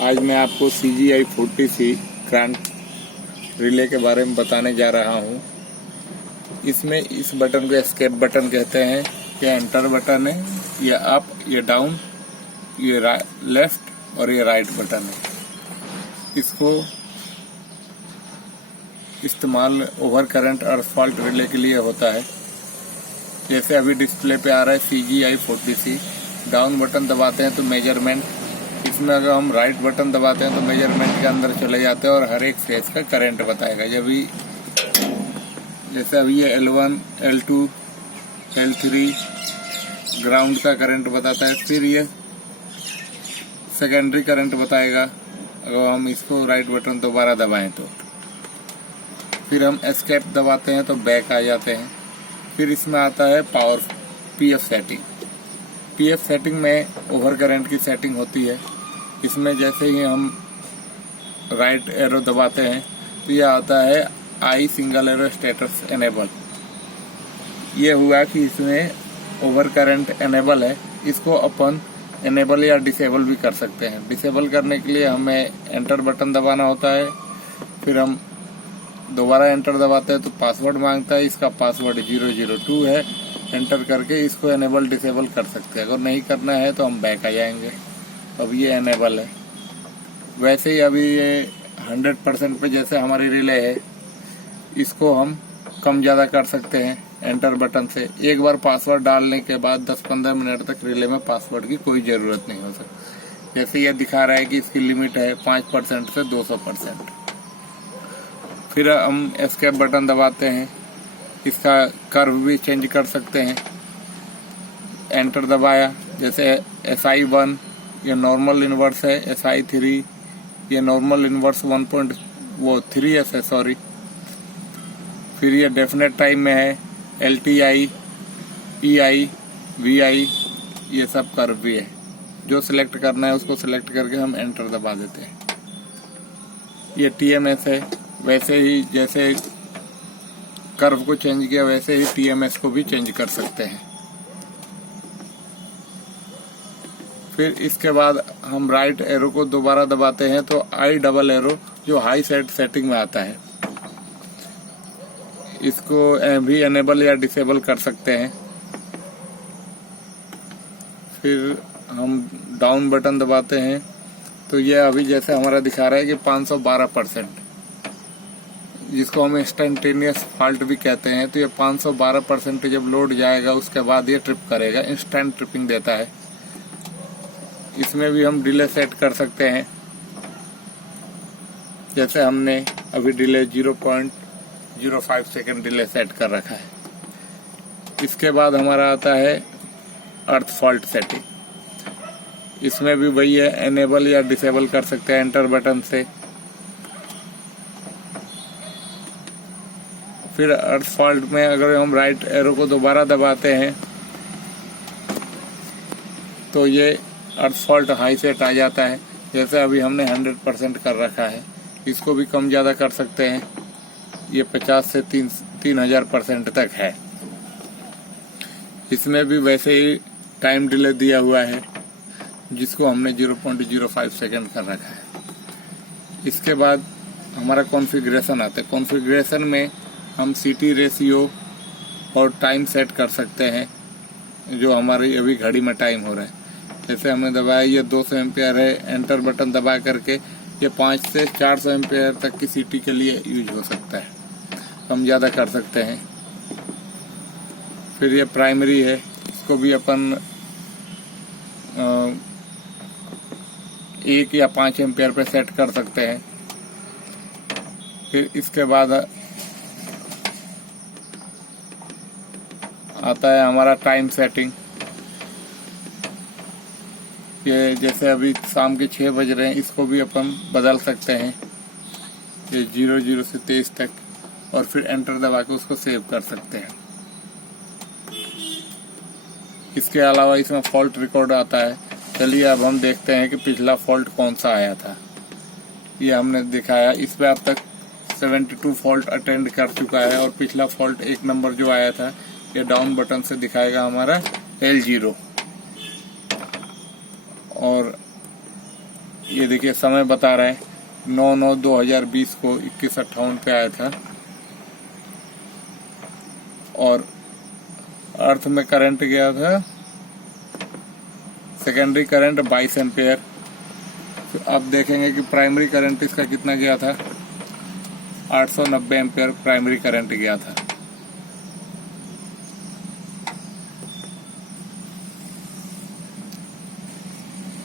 आज मैं आपको CGI 40C करंट रिले के बारे में बताने जा रहा हूँ। इसमें इस बटन को एस्केप बटन कहते हैं, ये एंटर बटन है, ये अप, ये डाउन, ये लेफ्ट और ये राइट बटन है। इसको इस्तेमाल ओवर करंट और फॉल्ट रिले के लिए होता है। जैसे अभी डिस्प्ले पे आ रहा है CGI 40C। डाउन बटन दबाते हैं तो मेजरमेंट, इसमें अगर हम राइट बटन दबाते हैं तो मेजरमेंट के अंदर चले जाते हैं और हर एक फेज का करंट बताएगा। जब भी जैसे अभी ये L1, L2, L3 ग्राउंड का करंट बताता है, फिर ये सेकेंडरी करंट बताएगा अगर हम इसको राइट बटन दोबारा दबाएं तो। फिर हम एस्केप दबाते हैं तो बैक आ जाते हैं। फिर इसमें आता है power PF setting. PF setting में ओवर करंट की सेटिंग होती है। इसमें जैसे ही हम राइट एरो दबाते हैं तो यह आता है आई सिंगल एरो स्टेटस एनेबल। ये हुआ कि इसमें ओवर करंट एनेबल है। इसको अपन एनेबल या डिसेबल भी कर सकते हैं। डिसेबल करने के लिए हमें एंटर बटन दबाना होता है, फिर हम दोबारा एंटर दबाते हैं तो पासवर्ड मांगता है। इसका पासवर्ड 002 है। एंटर करके इसको एनेबल डिसेबल कर सकते हैं। अगर नहीं करना है तो हम बैक आ जाएंगे। अब ये एनेबल है। वैसे ही अभी ये 100% पे जैसे हमारी रिले है, इसको हम कम ज़्यादा कर सकते हैं एंटर बटन से। एक बार पासवर्ड डालने के बाद 10-15 मिनट तक रिले में पासवर्ड की कोई ज़रूरत नहीं हो सकती। जैसे ये दिखा रहा है कि इसकी लिमिट है 5% से 200%। फिर हम एस्केप बटन दबाते हैं, इसका कर्व भी चेंज कर सकते हैं। एंटर दबाया, जैसे SI1 ये नॉर्मल इन्वर्स है, SI3 ये नॉर्मल इन्वर्स 1.3S है, सॉरी। फिर ये डेफिनेट टाइम में है, LTI, EI, VI ये सब कर्व भी है। जो सिलेक्ट करना है उसको सिलेक्ट करके हम एंटर दबा देते हैं। ये TMS है। वैसे ही जैसे कर्व को चेंज किया वैसे ही TMS को भी चेंज कर सकते हैं। फिर इसके बाद हम राइट एरो को दोबारा दबाते हैं तो आई डबल एरो जो हाई सेटिंग में आता है, इसको भी एनेबल या डिसेबल कर सकते हैं। फिर हम डाउन बटन दबाते हैं तो ये अभी जैसे हमारा दिखा रहा है कि 512%, जिसको हम इंस्टेंटेनियस फॉल्ट भी कहते हैं। तो ये 512% जब लोड जाएगा उसके बाद ये ट्रिप करेगा, इंस्टेंट ट्रिपिंग देता है। इसमें भी हम डिले सेट कर सकते हैं। जैसे हमने अभी डिले 0.05 सेकेंड डिले सेट कर रखा है। इसके बाद हमारा आता है अर्थ फॉल्ट सेटिंग। इसमें भी वही है, एनेबल या डिसेबल कर सकते हैं एंटर बटन से। फिर अर्थ फॉल्ट में अगर हम राइट एरो को दोबारा दबाते हैं तो ये अर्थ फॉल्ट हाई सेट आ जाता है। जैसे अभी हमने 100% कर रखा है, इसको भी कम ज़्यादा कर सकते हैं। ये 50 से 3000% तक है। इसमें भी वैसे ही टाइम डिले दिया हुआ है, जिसको हमने 0.05 सेकेंड कर रखा है। इसके बाद हमारा कॉन्फ़िगरेशन आता है। कॉन्फ़िगरेशन में हम CT रेशियो और टाइम सेट कर सकते हैं, जो हमारी अभी घड़ी में टाइम हो रहा है। जैसे हमने दबाया ये 200 एम्पियर है, एंटर बटन दबा करके ये 5 से 400 एम्पियर तक की CT के लिए यूज हो सकता है। हम ज़्यादा कर सकते हैं। फिर ये प्राइमरी है, इसको भी अपन 1 या 5 एम्पियर पे सेट कर सकते हैं। फिर इसके बाद आता है हमारा टाइम सेटिंग। ये जैसे अभी शाम के 6 बज रहे हैं, इसको भी अपन बदल सकते हैं, ये 00 से 23 तक, और फिर एंटर दबा के उसको सेव कर सकते हैं। इसके अलावा इसमें फॉल्ट रिकॉर्ड आता है। चलिए अब हम देखते हैं कि पिछला फॉल्ट कौन सा आया था। ये हमने दिखाया, इस पे अब तक 72 फॉल्ट अटेंड कर चुका है, और पिछला फॉल्ट 1 नंबर जो आया था ये डाउन बटन से दिखाएगा हमारा L0, और ये देखिए समय बता रहा है 9/9/2020 को 21:58 पे आया था। और अर्थ में करंट गया था, सेकेंडरी करंट 22 एम्पेयर। तो अब देखेंगे कि प्राइमरी करंट इसका कितना गया था, 890 एम्पेयर प्राइमरी करंट गया था।